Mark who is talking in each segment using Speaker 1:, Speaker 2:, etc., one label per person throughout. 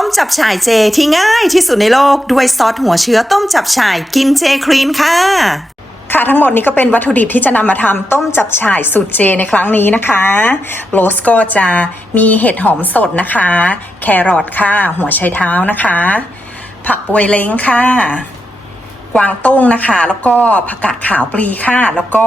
Speaker 1: ต้มจับฉ่ายเจที่ง่ายที่สุดในโลกด้วยซอสหัวเชื้อต้มจับฉ่ายกินเจคลีนค่ะ ค่ะทั้งหมดนี้ก็เป็นวัตถุดิบที่จะนำมาทำต้มจับฉ่ายสูตรเจในครั้งนี้นะคะโรสก็จะมีเห็ดหอมสดนะคะ แครอทค่ะ หัวไชเท้านะคะ ผักบวยเล้งค่ะ กวางตุ้งนะคะ แล้วก็ผักกาดขาวปลีค่ะ แล้วก็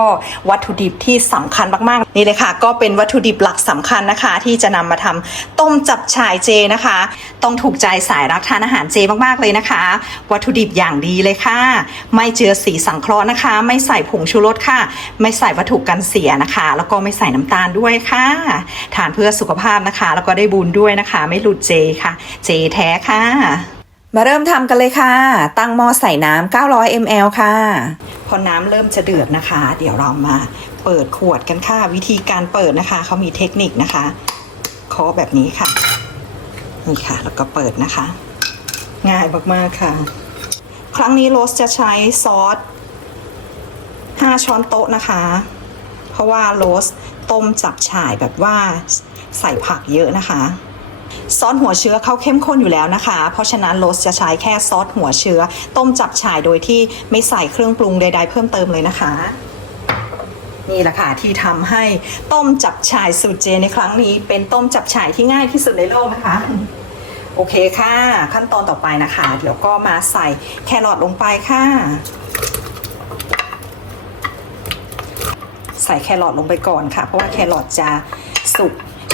Speaker 1: วัตถุดิบที่สำคัญมากๆ นี่เลยค่ะ ก็เป็นวัตถุดิบหลักสำคัญนะคะ ที่จะนำมาทำต้มจับฉ่ายเจนะคะ ต้องถูกใจสายรักทานอาหารเจมากๆเลยนะคะ วัตถุดิบอย่างดีเลยค่ะ ไม่เจือสีสังเคราะห์นะคะ ไม่ใส่ผงชูรสค่ะ ไม่ใส่วัตถุกันเสียนะคะ แล้วก็ไม่ใส่น้ำตาลด้วยค่ะ ทานเพื่อสุขภาพนะคะ แล้วก็ได้บุญด้วยนะคะ ไม่หลุดเจค่ะ เจแท้ค่ะ มาเริ่มทำกันเลยค่ะ ตั้งหม้อใส่น้ำ 900 ml ค่ะ พอน้ำเริ่มจะเดือดนะคะ เดี๋ยวเรามาเปิดขวดกันค่ะ วิธีการเปิดนะคะ เขามีเทคนิคนะคะเคาะแบบนี้ค่ะ นี่ค่ะ แล้วก็เปิดนะคะ ง่ายมากๆค่ะ ครั้งนี้โรสจะใช้ซอส 5 ช้อนโต๊ะนะคะ เพราะว่าโรสต้มจับฉ่ายแบบว่าใส่ผักเยอะนะคะ ซอสหัวเชื้อเขาเข้มข้นอยู่แล้วนะคะ เพราะฉะนั้นโรสจะใช้แค่ซอสหัวเชื้อ ต้มจับฉ่ายโดยที่ไม่ใส่เครื่องปรุงใด ๆ เพิ่มเติมเลยนะคะ นี่แหละค่ะที่ทำให้ต้มจับฉ่ายสูตรเจในครั้งนี้ เป็นต้มจับฉ่ายที่ง่ายที่สุดในโลกนะคะโอเคค่ะ ขั้นตอนต่อไปนะคะ เดี๋ยวก็มาใส่แครอทลงไปค่ะ ใส่แครอทลงไปก่อนค่ะ เพราะว่าแครอทจะสุก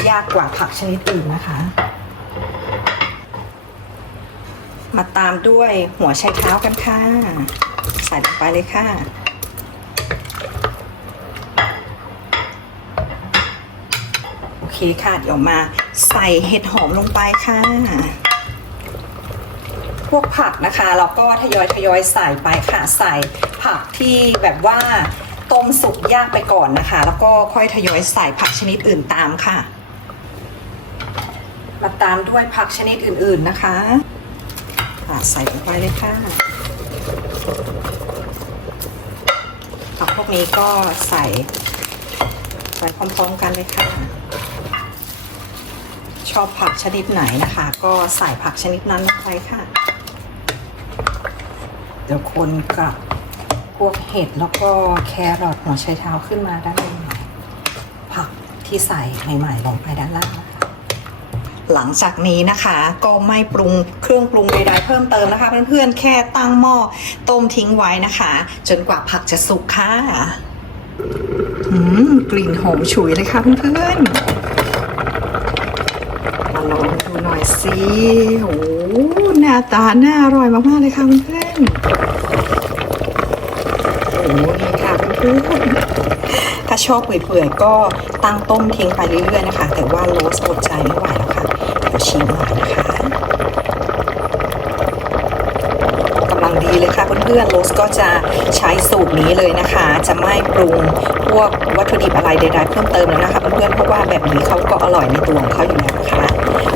Speaker 1: ยากกว่าผักชนิดอื่นนะคะ มาตามด้วยหัวไชเท้ากันค่ะ ใส่ลงไปเลยค่ะ โอเคค่ะ เดี๋ยวมาใส่เห็ดหอมลงไปค่ะ พวกผักนะคะเราก็ทยอยทยอยใส่ไปค่ะ ใส่ผักที่แบบว่าต้มสุกยากไปก่อนนะคะ แล้วก็ค่อยทยอยใส่ผักชนิดอื่นตามค่ะ มาตามด้วยผักชนิดอื่นๆนะคะ อะใส่ลงไปเลยค่ะผักพวกนี้ก็ใส่ไปพร้อมๆกันเลยค่ะ ชอบผักชนิดไหนนะคะ ก็ใส่ผักชนิดนั้นลงไปค่ะ เดี๋ยวคนกับพวกเห็ดแล้วก็แครอทหัวไชเท้าขึ้นมาด้านบนผักที่ใส่ใหม่ๆลงไปด้านล่าง หลังจากนี้นะคะ ก็ไม่ปรุงเครื่องปรุงใดๆเพิ่มเติมนะคะ เพื่อนๆแค่ตั้งหม้อต้มทิ้งไว้นะคะ จนกว่าผักจะสุกค่ะอืมกลิ่นหอมฉุยเลยค่ะเพื่อนๆมาลองดูหน่อยสิโอ้โหหน้าตาน่าอร่อยมากๆเลยค่ะเพื่อนๆโอ้โหนี่ค่ะเพื่อนๆถ้าชอบเปื่อยๆก็ตั้งต้มทิ้งไปเรื่อยๆนะคะ แต่ว่าโรสอดใจไม่ไหวแล้วค่ะ เดี๋ยวชิมหน่อยนะคะกำลังดีเลยค่ะเพื่อนๆโรสก็จะใช้สูตรนี้เลยนะคะ จะไม่ปรุงพวกวัตถุดิบอะไรใดๆเพิ่มเติมแล้วนะคะเพื่อนๆเพราะว่าแบบนี้เขาก็อร่อยในตัวของเขาอยู่แล้วนะคะ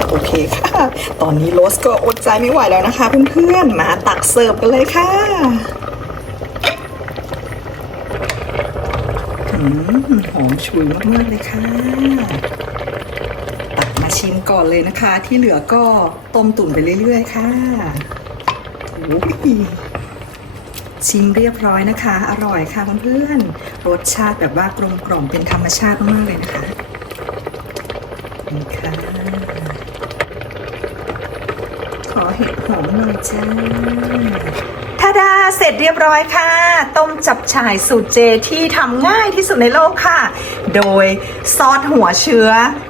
Speaker 1: โอเคค่ะ ตอนนี้โรสก็อดใจไม่ไหวแล้วนะคะ เพื่อนๆมาตักเสิร์ฟกันเลยค่ะหอมฉุยมากๆเลยค่ะ ชิมก่อนเลยนะคะ ที่เหลือก็ต้มตุ๋นไปเรื่อยๆ ค่ะโอ้ยชิมเรียบร้อยนะคะ อร่อยค่ะเพื่อนๆรสชาติแบบว่ากลมกล่อมเป็นธรรมชาติมากเลยนะคะนี่ค่ะขอเห็ดหอมหน่อยจ้า ดาเสร็จเรียบร้อยค่ะ ต้มจับฉ่ายสูตรเจที่ทำง่ายที่สุดในโลกค่ะ โดยซอสหัวเชื้อ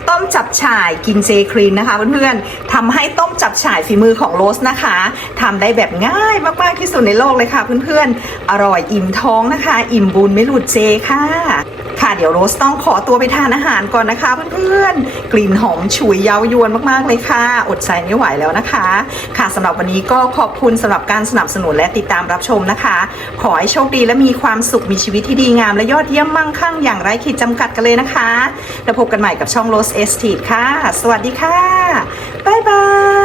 Speaker 1: ต้มจับฉ่ายกินเจครีนนะคะเพื่อนๆทำให้ต้มจับฉ่ายฝีมือของโรสนะคะทำได้แบบง่ายมากๆที่สุดในโลกเลยค่ะเพื่อนๆอร่อยอิ่มท้องนะคะ อิ่มบุญไม่หลุดเจค่ะค่ะ เดี๋ยวโรสต้องขอตัวไปทานอาหารก่อนนะคะเพื่อนๆ กลิ่นหอมฉุยเย้ายวนมากๆเลยค่ะ อดใจไม่ไหวแล้วนะคะ ค่ะสำหรับวันนี้ก็ขอบคุณสำหรับการสนับสนุนและติดตามรับชมนะคะ ขอให้โชคดีและมีความสุขมีชีวิตที่ดีงามและยอดเยี่ยมมั่งคั่งอย่างไร้ขีดจำกัดกันเลยนะคะ แล้วพบกันใหม่กับช่อง Rose Estate ค่ะ สวัสดีค่ะบ๊ายบาย